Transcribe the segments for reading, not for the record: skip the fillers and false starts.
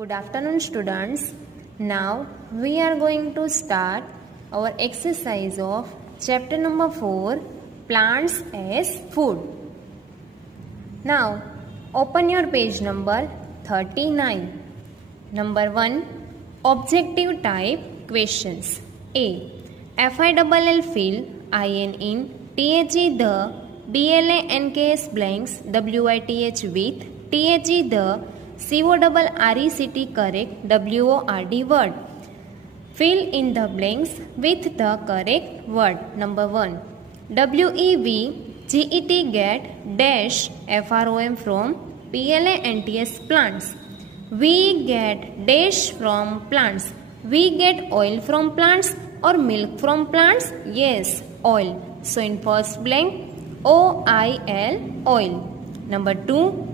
Good afternoon, students. Now we are going to start our exercise of chapter number 4, Plants as Food. Now open your page number 39. Number 1, objective type questions. A. FILL fill IN in THE the BLANKS blanks WITH with THE the CORRECT correct WORD word. Fill in the blanks with the correct word. Number 1. WEVGET get dash FROM from PLANTS plants. We get dash from plants. We get oil from plants or milk from plants? Yes, oil. So in first blank, OIL, oil. Number 2.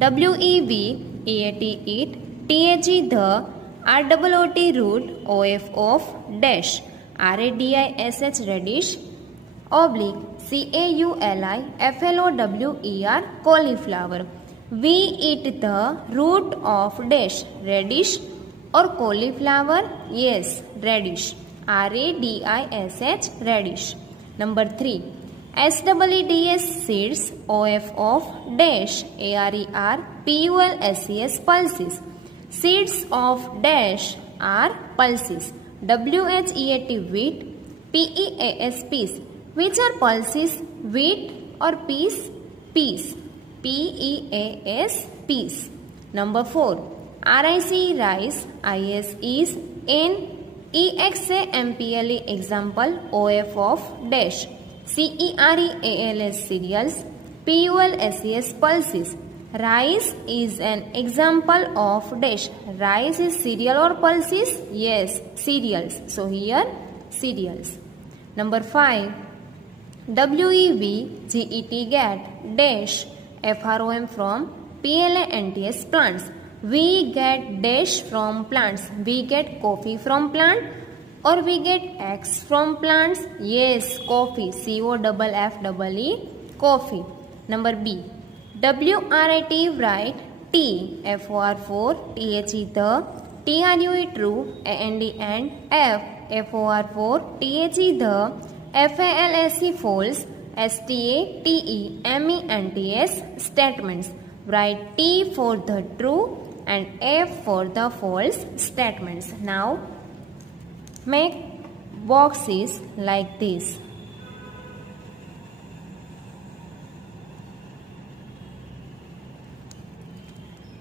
WEVEAT eat THE the ROOT root OF of dash RADISH radish oblique CAULIFLOWER cauliflower. We eat the root of dash radish or cauliflower? Yes, radish RADISH radish. Number 3. SEEDS seeds OF of dash ARER PULSES pulses. Seeds of dash are pulses. WHEAT wheat PEAS peas. Which are pulses? Wheat or peas? Peas. PEAS peas. Number 4. RIC rice IS is NEXAMPLE example OF of dash CEREALS cereals PULSES pulses. Rice is an example of dash. Rice is cereal or pulses? Yes, cereals. So here cereals. Number 5. WEVGET get dash FROM from PLANTS plants. We get dash from plants. We get coffee from plant or we get eggs from plants? Yes, coffee. COFFE, coffee. Number B. WRIT write T FOR4 THE the TRUE true and F FOR4 THE the FALSE false STATEMENTS statements. Write T for the true and F for the false statements. Now make boxes like this.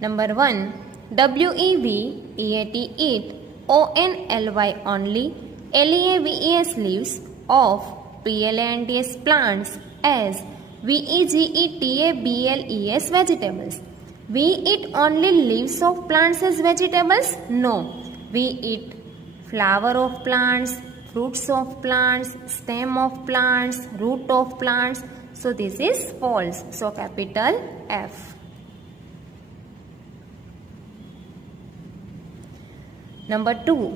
Number 1. WEVEAT eat ONLY only LEAVES leaves of PLANTS plants as VEGETABLES vegetables. We eat only leaves of plants as vegetables? No. We eat flower of plants, fruits of plants, stem of plants, root of plants. So this is false. So capital F. Number 2.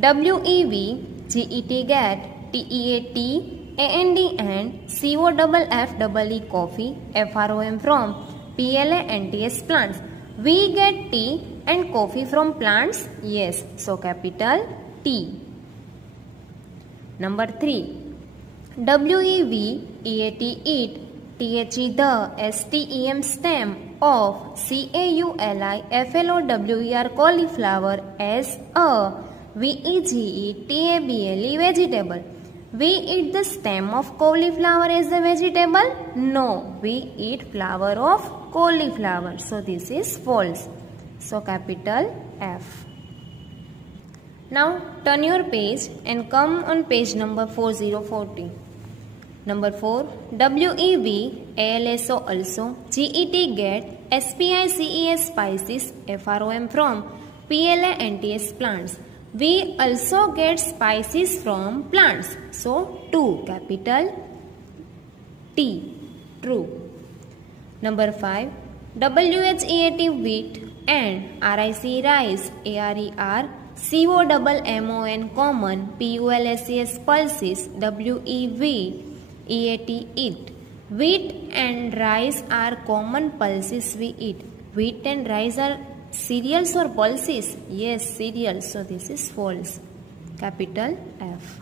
WEVGET get TEAT and COFFE coffee FROM from PLANTS plants. We get tea and coffee from plants? Yes. So capital T. Number 3. WEVEAT eat THE the STEM stem of CAULIFLOWER cauliflower as a VEGETABLE vegetable. We eat the stem of cauliflower as a vegetable? No, we eat flower of cauliflower. So this is false. So capital F. Now turn your page and come on page number 4040. Number 4. WEVALSO also GET get SPICES spices FROM from PLANTS plants. We also get spices from plants. So 2 capital T, true. Number 5. WHEAT wheat and RIC rice ARER COMMON common PULSES pulses WEVEAT eat. Wheat and rice are common pulses we eat. Wheat and rice are cereals or pulses? Yes, cereals. So this is false. Capital F.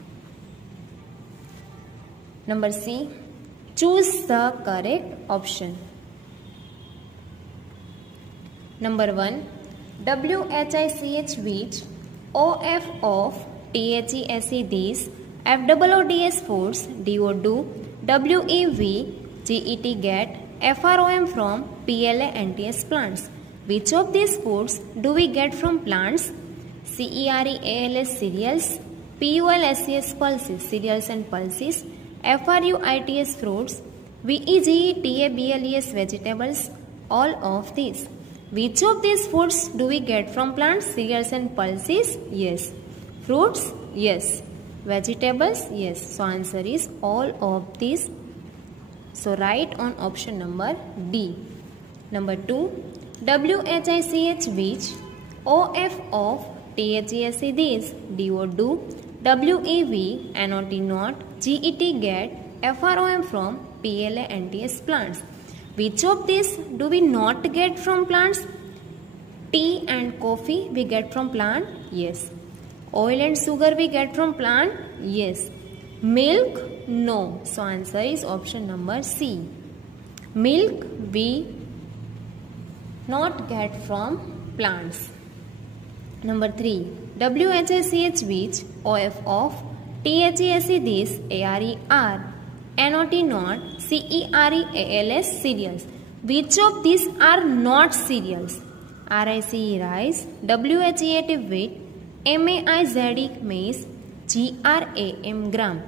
Number C. Choose the correct option. Number 1. WHICH which OF of THESE these FOODS foods DO WEV GET get FROM from PLA NTS plants. Which of these foods do we get from plants? CEREALS cereals, PULSES pulses cereals and pulses, FRUITS fruits, VEGETABLES vegetables, all of these. Which of these foods do we get from plants? Cereals and pulses? Yes. Fruits? Yes. Vegetables? Yes. So answer is all of these. So write on option number D. Number 2. WHICH which OF of THESE these DO WEV NOT not GET get FROM from PLA NTS plants. Which of these do we not get from plants? Tea and coffee we get from plant? Yes. Oil and sugar we get from plant? Yes. Milk? No. So answer is option number C. Milk we not get from plants. Number 3. WHICH which OF of THESE these ARER NOT not CEREALS cereals. Which of these are not cereals? RICE rice, WHEAT wheat, MAIZE maize, GRAM gram.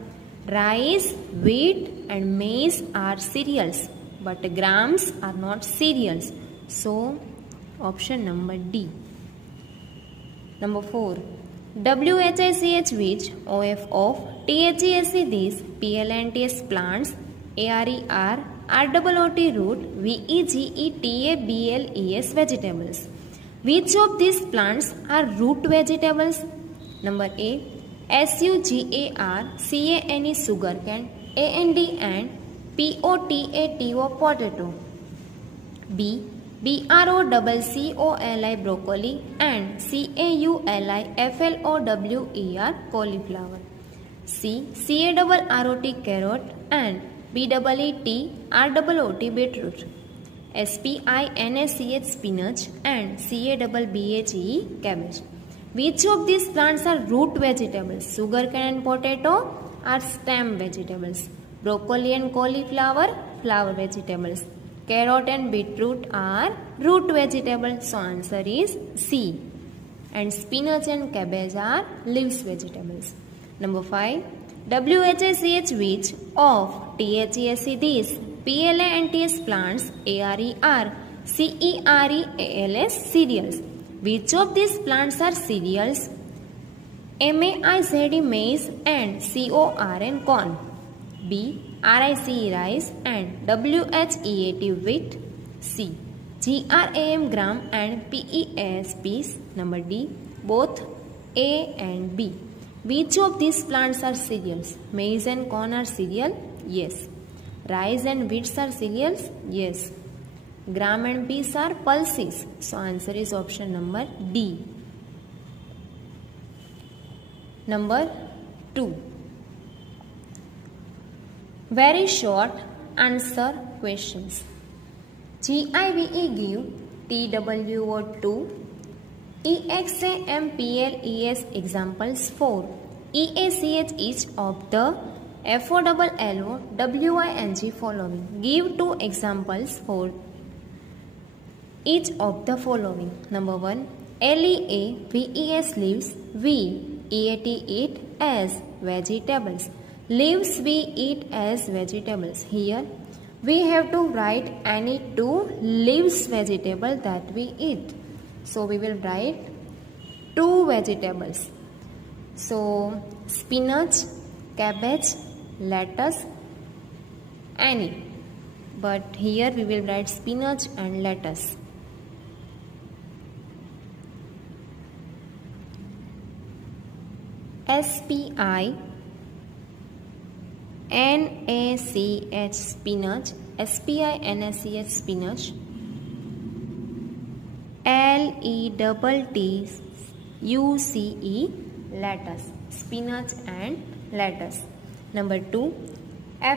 Rice, wheat and maize are cereals, but grams are not cereals. So option number D. Number 4. WHICH which OF of THESE these PLNTS plants ARER ROOT root VEGETABLES vegetables. Which of these plants are root vegetables? Number A. SUGAR CANE sugarcane, AND and POTATO potato. B. BROCCOLI broccoli and CAULIFLOWER cauliflower. C. CARROT carrot and BEET beetroot. SPINACH spinach and CABBHE cabbage. Which of these plants are root vegetables? Sugarcane and potato are stem vegetables. Broccoli and cauliflower, flower vegetables. Carrot and beetroot are root vegetables. So answer is C. And spinach and cabbage are leaves vegetables. Number 5. WHICH which of THESE these PLA NTS plants ARER CEREALS cereals. Which of these plants are cereals? MAIZE maize and CORN corn. B. RICE rice and WHEAT wheat. C. GRAM gram and PEAS peas. Number D. Both A and B. Which of these plants are cereals? Maize and corn are cereal? Yes. Rice and wheats are cereals? Yes. Gram and peas are pulses. So answer is option number D. Number 2. Very short answer questions. GIVE give TWO2 EXAMPLES examples 4. EACH each of the FOLLO WING following. Give 2 examples for each of the following. Number 1. LEAVES leaves. We eat as vegetables. Leaves we eat as vegetables. Here we have to write any 2 leaves vegetable that we eat. So we will write 2 vegetables. So spinach, cabbage, lettuce, any. But here we will write spinach and lettuce. SPINACH spinach, SPINACH spinach, LEAVES lettuce, lettuce, spinach and lettuce. Number 2,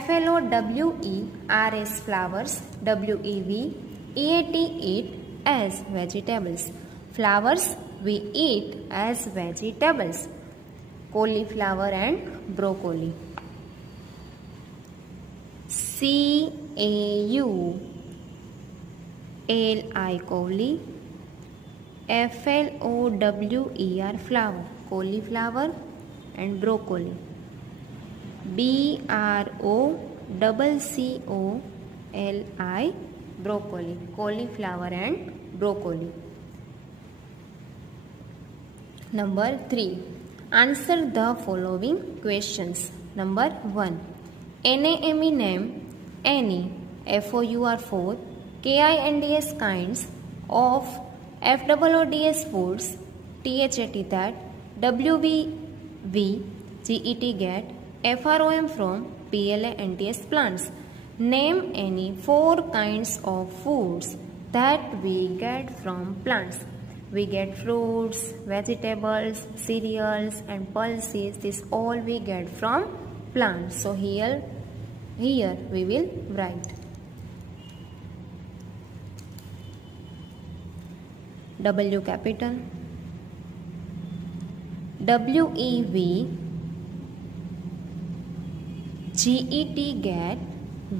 flowers, flowers, weveat, eat as vegetables. Flowers we eat as vegetables. Cauliflower and broccoli. cauli, flower, flower, cauliflower and broccoli. broccoli, broccoli, cauliflower and broccoli. Number 3, answer the following questions. Number 1, NAME name any FOUR4 KINDS kinds of FOODS foods THAT that WVGET get FROM from PLANTS plants. Name any 4 kinds of foods that we get from plants. We get fruits, vegetables, cereals and pulses. This all we get from plants. So here we will write W capital, WEVGET get,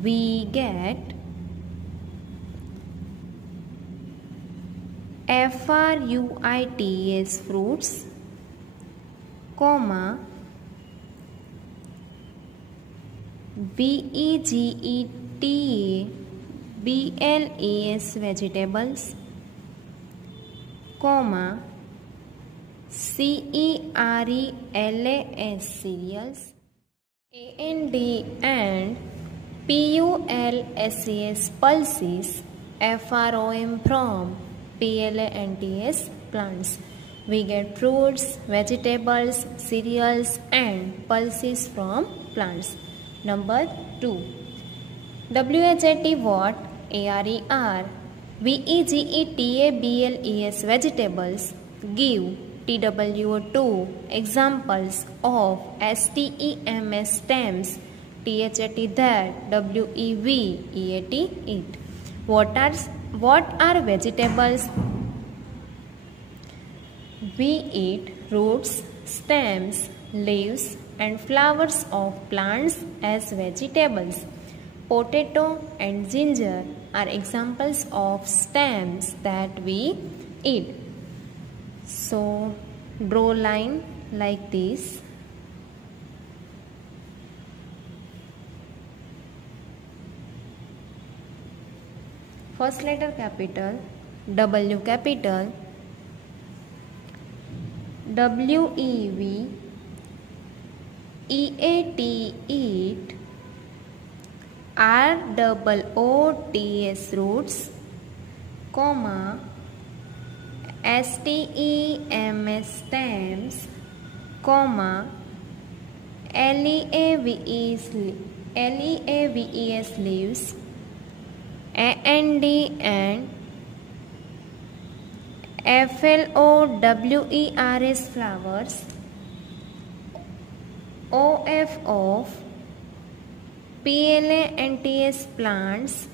we get, FRUITS fruits, comma, VEGETA BLAS vegetables, comma, CERELAS cereals, AND and PULSES pulses, FROM from PLANTS plants. We get fruits, vegetables, cereals and pulses from plants. Number 2, WHAT what? ARER, VEGETABLES vegetables give TWO2 examples of STEMS stems THAT that WEVEAT eat. What are vegetables? We eat roots, stems, leaves and flowers of plants as vegetables. Potato and ginger are examples of stems that we eat. So draw line like this. First letter capital, W capital, WEVEAT eat, ROOTS roots, comma, STEMS stems, comma, LEAVES leaves, AND and FLOWERS flowers, OF of PLANTS plants,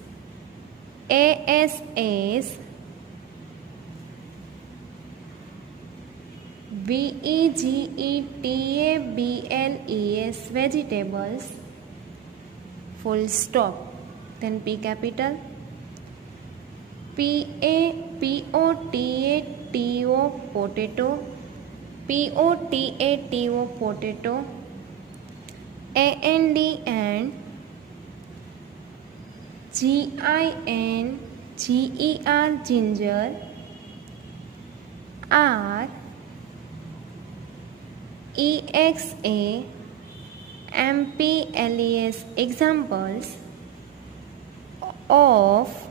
ASS VEGETABLES vegetables, full stop. Then P capital, POTATO potato, POTATO potato, AND and GINGER ginger, REXAMPLES examples of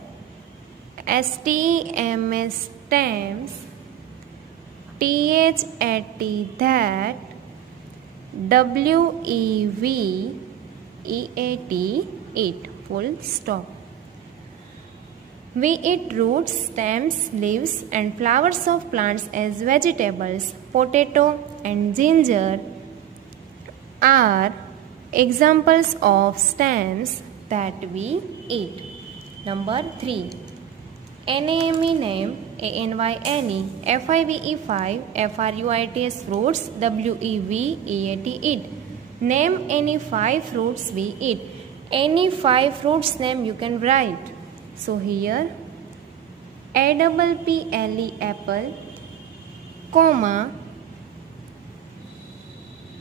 STEMS stems THAT that WEVEAT eat, full stop. We eat roots, stems, leaves and flowers of plants as vegetables. Potato and ginger are examples of stems that we eat. Number 3. NAME name, ANYNE, FIVE 5, FRUITS fruits, WEVEAT eat. Name any 5 fruits we eat. Any 5 fruits name you can write. So here APPLE apple, comma,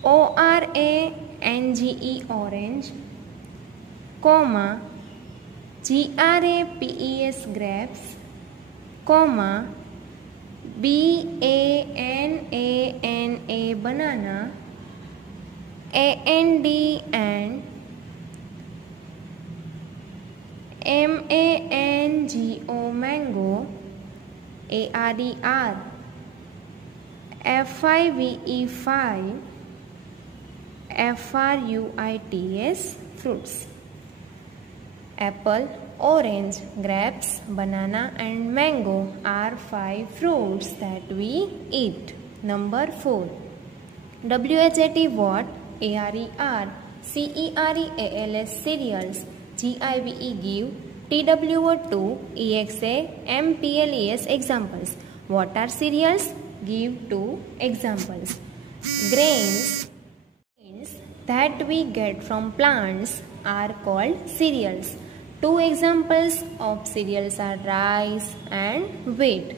ORANGE orange, comma, GRAPES grapes, comma, BANANA banana, AND and MANGO mango, ARER, FIVE 5, FRUITS fruits. Apple, orange, grapes, banana and mango are 5 fruits that we eat. Number 4. WHAT what? ARER, CEREALS cereals, GIVE give, TWO2, EXA, MPLES examples. What are cereals? Give 2 examples. Grains that we get from plants are called cereals. 2 examples of cereals are rice and wheat.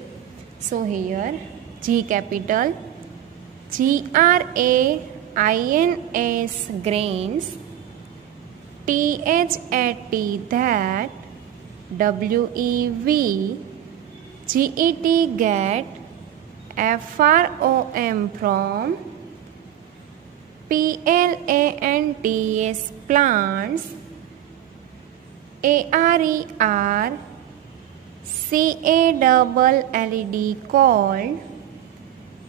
So here G capital, GRAINS grains, THAT that, WEV, GET get, FROM from, PLANTS plants, ARER, CALLED called,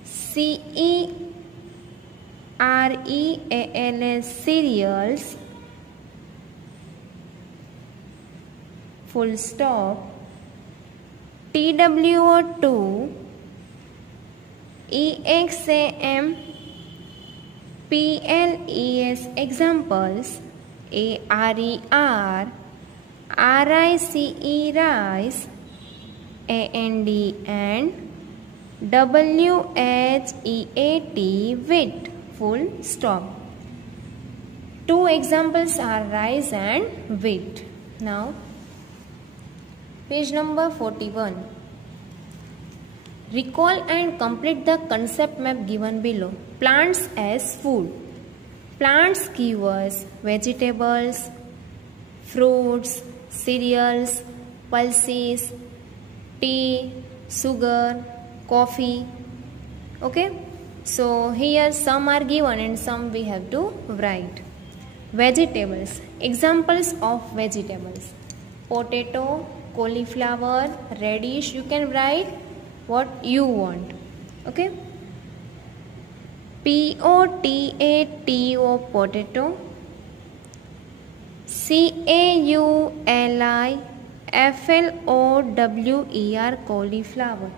CEREALS cereals, full stop, TWO2, EXAM, PLES examples, ARER, RICE rice, AND and WHEAT wheat, full stop. 2 examples are rice and wheat. Now page number 41. Recall and complete the concept map given below. Plants as food. Plants give us vegetables, fruits, cereals, pulses, tea, sugar, coffee. Okay. So here some are given and some we have to write. Vegetables. Examples of vegetables. Potato, cauliflower, radish. You can write what you want. Okay. POTATO potato, CAULIFLOWER cauliflower,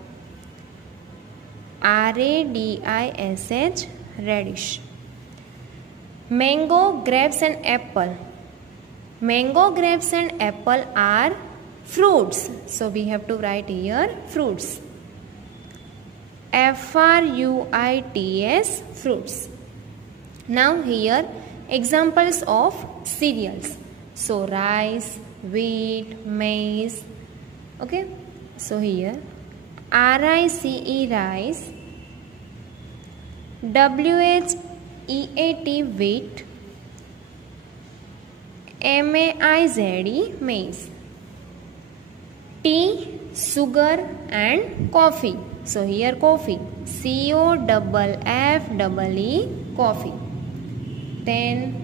RADISH radish. Mango, grapes and apple. Mango, grapes and apple are fruits. So we have to write here fruits. FRUITS fruits. Now here examples of cereals. So rice, wheat, maize. Okay. So here RICE rice, WHEAT wheat, MAIZE maize. Tea, sugar and coffee. So here coffee, COFFE coffee. Then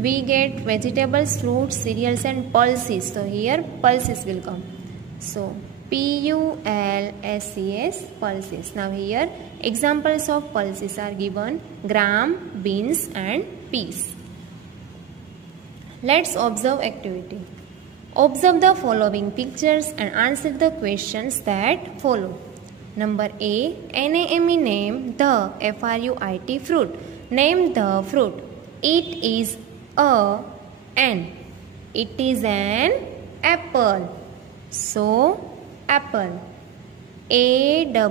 we get vegetables, fruits, cereals and pulses. So here pulses will come. So PULSES pulses. Now here examples of pulses are given: gram, beans and peas. Let's observe activity. Observe the following pictures and answer the questions that follow. Number A. NAME name the FRUIT fruit. Name the fruit. It is an. It is an apple. So, apple. APPLE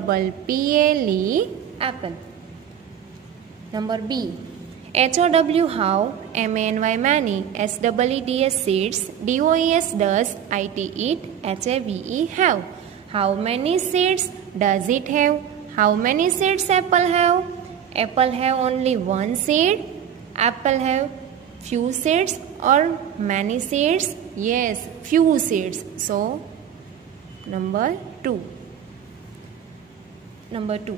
apple. Number B. HOW how, MANY many, SEEDS seeds, DOES does, IT it, HAVE have. How many seeds does it have? How many seeds apple have? Apple have only one seed. Apple have few seeds or many seeds? Yes, few seeds. So, number 2. Number 2.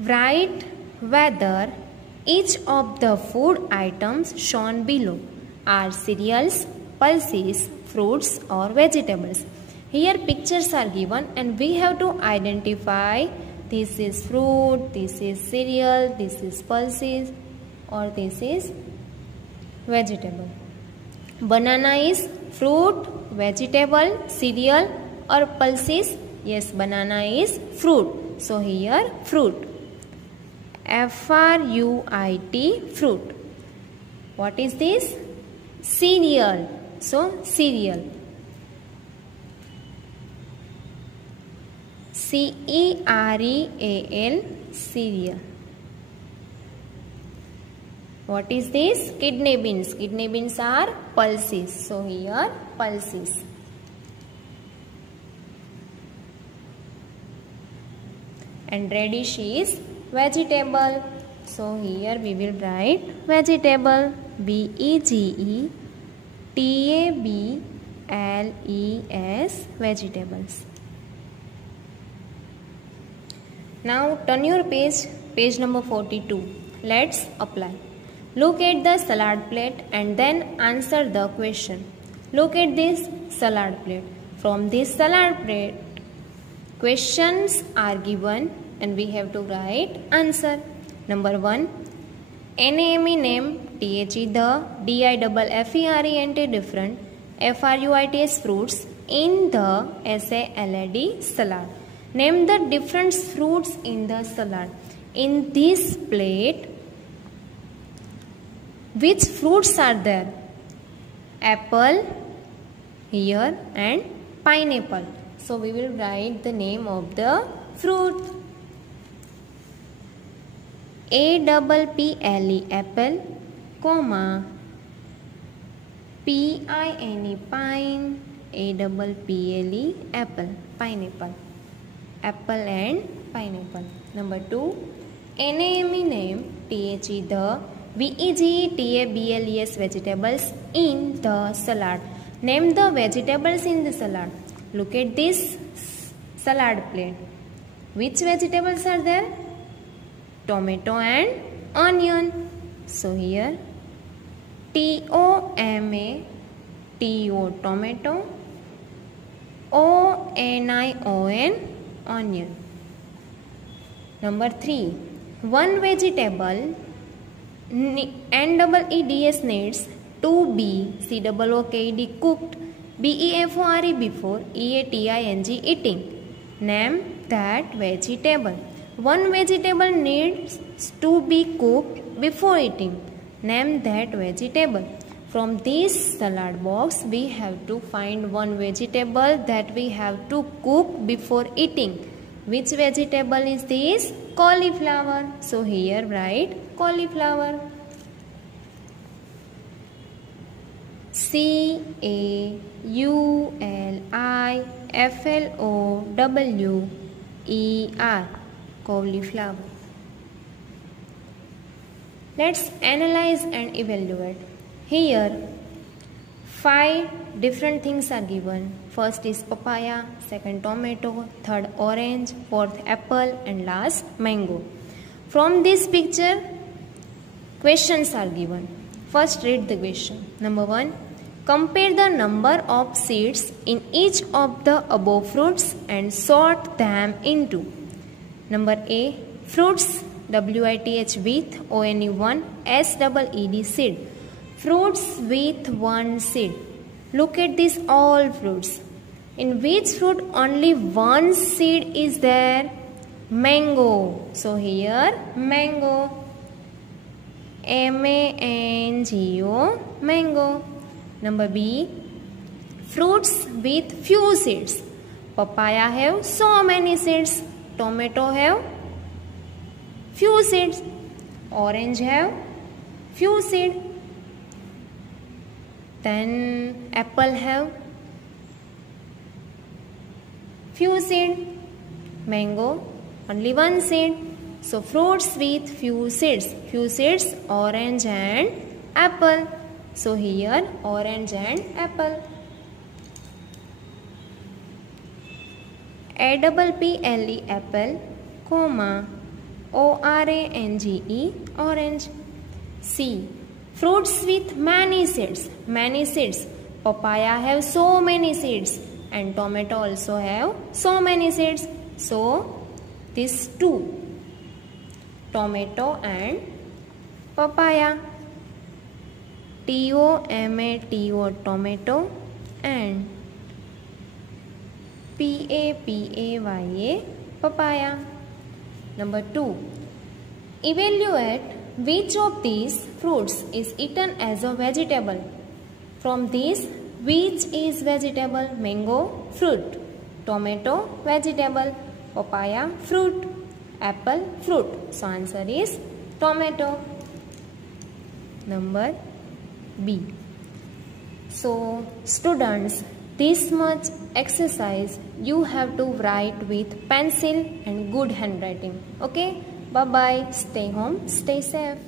Write whether each of the food items shown below are cereals, pulses, fruits or vegetables. Here pictures are given and we have to identify this is fruit, this is cereal, this is pulses or this is vegetable. Banana is fruit, vegetable, cereal or pulses? Yes, banana is fruit. So here fruit. FRUIT fruit. What is this? Cereal. So cereal. CEREAL cereal. What is this? Kidney beans. Kidney beans are pulses. So here pulses. And radish is vegetable. So here we will write vegetable. VEGETABLES vegetables. Now turn your page number 42. Let's apply. Look at the salad plate and then answer the question. Look at this salad plate. From this salad plate, questions are given and we have to write answer. Number 1. NAME name THE the DIFFERENT different FRUITS fruits in the SALAD salad. Name the different fruits in the salad. In this plate, which fruits are there? Apple here and pineapple. So we will write the name of the fruit. APPLE apple, comma, PINE pine, APPLE apple, pineapple. Apple and pineapple. Number 2. NAME name THE the VEGETABLES vegetables in the salad. Name the vegetables in the salad. Look at this salad plate. Which vegetables are there? Tomato and onion. So here TOMATO tomato, ONION onion. Number 3. One vegetable NEEDS needs to be COOKED cooked BEFORE before EATING eating. Name that vegetable. One vegetable needs to be cooked before eating. Name that vegetable. From this salad box, we have to find one vegetable that we have to cook before eating. Which vegetable is this? Cauliflower. So here write cauliflower. CAULIFLOWER. Cauliflower. Let's analyze and evaluate. Here 5 different things are given. First is papaya, second tomato, third orange, fourth apple and last mango. From this picture, questions are given. First read the question. Number 1. Compare the number of seeds in each of the above fruits and sort them into. Number A. Fruits WITH with ONE1 SEED. Fruits with one seed. Look at these all fruits. In which fruit only one seed is there? Mango. So here mango. M-A-N-G-O, mango. Number B, fruits with few seeds. Papaya have so many seeds. Tomato have few seeds. Orange have few seeds. Then apple have few seeds. Mango only one seed. So fruits with few seeds. Few seeds, orange and apple. So here orange and apple. A-double-P-L-E apple, comma, O-R-A-N-G-E orange. C. Fruits with many seeds. Many seeds. Papaya have so many seeds and tomato also have so many seeds. So these two, tomato and papaya. T-O-M-A-T-O, tomato, and P-A-P-A-Y-A, papaya. Number 2. Evaluate which of these fruits is eaten as a vegetable. From these, which is vegetable? Mango, fruit. Tomato, vegetable. Papaya, fruit. Apple, fruit. So answer is tomato. Number B. So students, this much exercise you have to write with pencil and good handwriting. Okay, bye bye. Stay home, stay safe.